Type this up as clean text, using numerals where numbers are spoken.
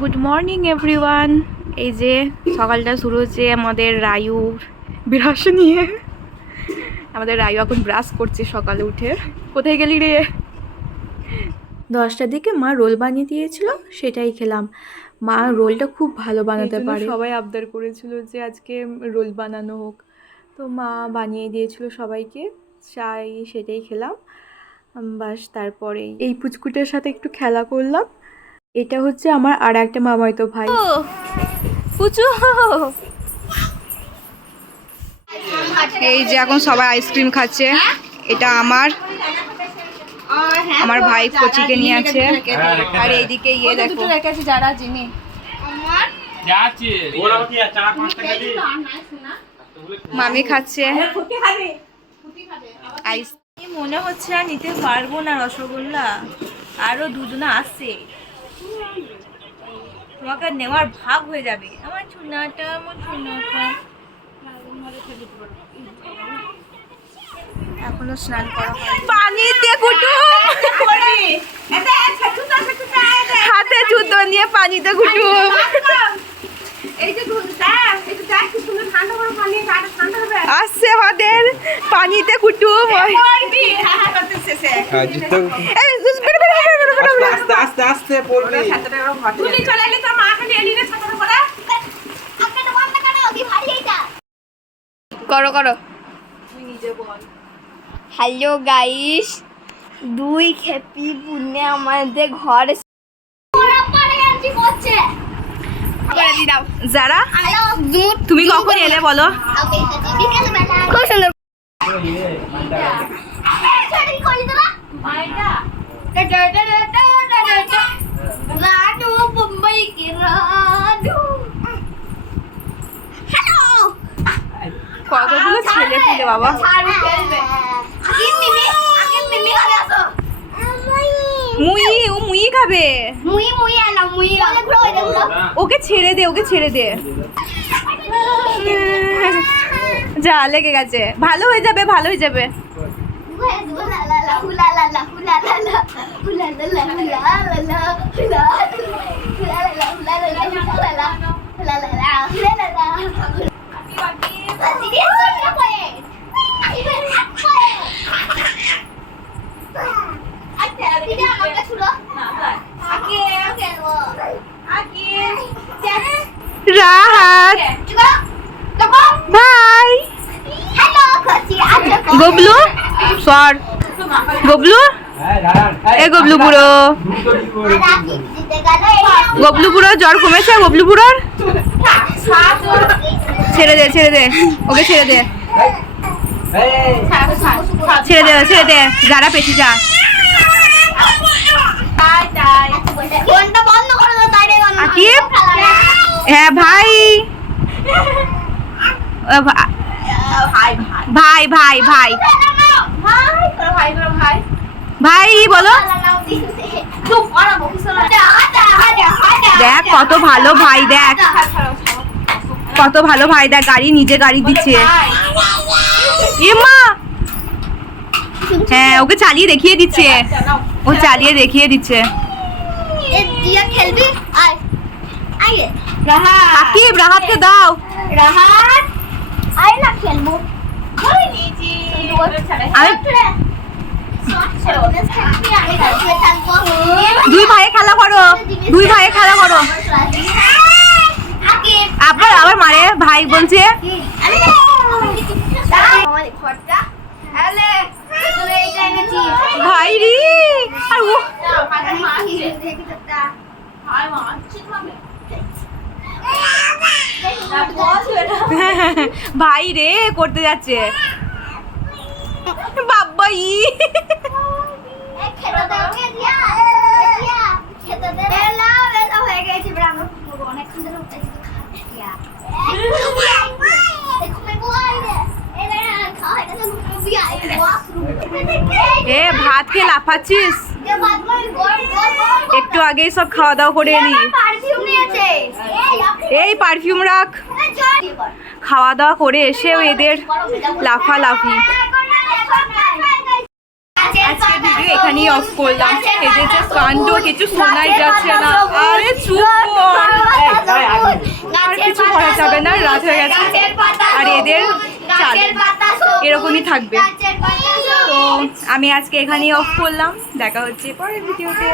Good morning everyone. এই যে সকালটা শুরু হচ্ছে আমাদের রায়ুর ব্রাশ নিয়ে। আমাদের রায়ু এখন ব্রাশ করছে সকালে উঠে। কোথায় গেলি রে? 10টার দিকে মা রোল বানিয়ে দিয়েছিল, সেটাই খেলাম। মা রোলটা খুব ভালো বানাতে পারে। সবাই আবদার করেছিল যে আজকে রোল বানানো হোক, তো মা বানিয়ে দিয়েছিল সবাইকে, সেটাই খেলাম। বাস তারপরে এই পুচকুটার সাথে একটু খেলা করলাম। এটা হচ্ছে আমার আর একটা মামাতো ভাই। পুচু, এই যে এখন সবাই আইসক্রিম খাচ্ছে। এটা আমার ভাই কোচিকে নিয়ে আছে। আর এইদিকে ইয়ে দেখো যারা যিনি মামি খাচ্ছে আইস। মনে হচ্ছে আর নিতে পারবো না রসগোল্লা, আরো দুজনা আসছে, তোমাকে নেওয়ার ভাগ হয়ে যাবে। আমার চুনাটা এখনো স্নান করা হয়। পানিতে কুটুম, হাতে জুতো নিয়ে পানিতে কুটুম। আসছে আমাদের পানিতে কুটুম। করো করো। হ্যালো গাইস, দুই খেপি বুনে আমাদের ঘরে যারা তুমি কখন এলে বলো? খুব সুন্দর। রানু মুম্বাই কি রানু। হ্যালো, কতগুলো ছেলে পেলে বাবা। মুই খাবে। ওকে ছেড়ে দে, ওকে ছেড়ে দে। যা লেগে গেছে, ভালো হয়ে যাবে, ভালো হয়ে যাবে। রাহাত ভাই, গবলু সর, গবলু এ গবলু বুড়ো, গবলু বুড়ো জ্বর কমেছে? গবলু বুড়োর ছেড়ে দে, ছেড়ে দে, ওকে ছেড়ে দে, ছেড়ে দে, ছেড়ে দে। যারা পেছি যা। হ্যাঁ ভাই, ভাই ভাই ভাই ভাই বলো। দেখ কত ভালো ভাই, দেখ কত ভালো ভাই, দেখ গাড়ি, নিজে গাড়ি দিচ্ছে। এমা, হ্যাঁ ওকে চালিয়ে দেখিয়ে দিচ্ছে, ও চালিয়ে দেখিয়ে দিচ্ছে। আকিব রাহাতকে দাও। রাহাত আই না খেলবো। দুই ভাইয়ে খেলা করো, দুই ভাইয়ে খেলা করো। আবার আবার মারে, ভাই বলছে। ভাই রে, আর ও ভাই রে করতে যাচ্ছে বাবা। এ ভাত খেয়ে লাফাচ্ছিস? একটু আগেই সব খাওয়া দাওয়া করে এলি। এই পারফিউম রাখ। খাওয়া দাওয়া করে এসেও এদের লাফালাফি। আজকে ভিডিও এখানেই অফ করলাম। এদের যে কাণ্ড, কিছু শোনাই যাচ্ছে না। আরে চুপ কর। করা যাবে না, রাত হয়ে গেছে। আর এদের চাল এরকমই থাকবে। তো আমি আজকে এখানেই অফ করলাম, দেখা হচ্ছে পরের ভিডিওতে।